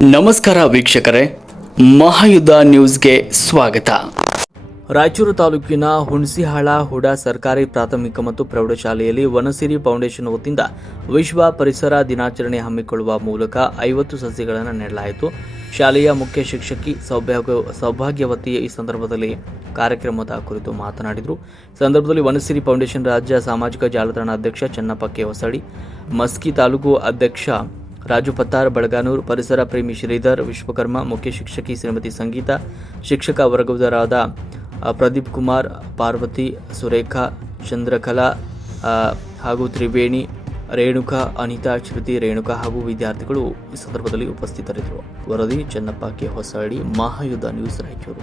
ನಮಸ್ಕಾರ ವೀಕ್ಷಕರೇ, ಮಹಾಯುದ್ಧ ನ್ಯೂಸ್ಗೆ ಸ್ವಾಗತ. ರಾಯಚೂರು ತಾಲೂಕಿನ ಹುಣಸಿಹಾಳ ಹುಡಾ ಸರ್ಕಾರಿ ಪ್ರಾಥಮಿಕ ಮತ್ತು ಪ್ರೌಢಶಾಲೆಯಲ್ಲಿ ವನಸಿರಿ ಫೌಂಡೇಶನ್ ವತಿಯಿಂದ ವಿಶ್ವ ಪರಿಸರ ದಿನಾಚರಣೆ ಹಮ್ಮಿಕೊಳ್ಳುವ ಮೂಲಕ 50 ಸಸಿಗಳನ್ನು ನೆಡಲಾಯಿತು. ಶಾಲೆಯ ಮುಖ್ಯ ಶಿಕ್ಷಕಿ ಸೌಭಾಗ್ಯವತಿ ಈ ಸಂದರ್ಭದಲ್ಲಿ ಕಾರ್ಯಕ್ರಮದ ಕುರಿತು ಮಾತನಾಡಿದರು. ಸಂದರ್ಭದಲ್ಲಿ ವನಸಿರಿ ಫೌಂಡೇಶನ್ ರಾಜ್ಯ ಸಾಮಾಜಿಕ ಜಾಲತಾಣ ಅಧ್ಯಕ್ಷ ಚನ್ನಪ್ಪ ಕೆ ಹೊಸಳ್ಳಿ, ಮಸ್ಕಿ ತಾಲೂಕು ಅಧ್ಯಕ್ಷ ರಾಜು ಪತ್ತಾರ್, ಬಳಗಾನೂರು ಪರಿಸರ ಪ್ರೇಮಿ ಶ್ರೀಧರ್ ವಿಶ್ವಕರ್ಮ, ಮುಖ್ಯ ಶಿಕ್ಷಕಿ ಶ್ರೀಮತಿ ಸಂಗೀತಾ, ಶಿಕ್ಷಕ ವರ್ಗದವರಾದ ಪ್ರದೀಪ್ ಕುಮಾರ್, ಪಾರ್ವತಿ, ಸುರೇಖಾ, ಚಂದ್ರಕಲಾ ಹಾಗೂ ತ್ರಿವೇಣಿ, ರೇಣುಕಾ, ಅನಿತಾ, ಶ್ರುತಿ, ರೇಣುಕಾ ಹಾಗೂ ವಿದ್ಯಾರ್ಥಿಗಳು ಈ ಸಂದರ್ಭದಲ್ಲಿ ಉಪಸ್ಥಿತರಿದ್ದರು. ವರದಿ ಚನ್ನಪ್ಪ ಕೆ ಹೊಸಳ್ಳಿ, ಮಹಾಯುದ್ಧ ನ್ಯೂಸ್, ರಾಯಚೂರು.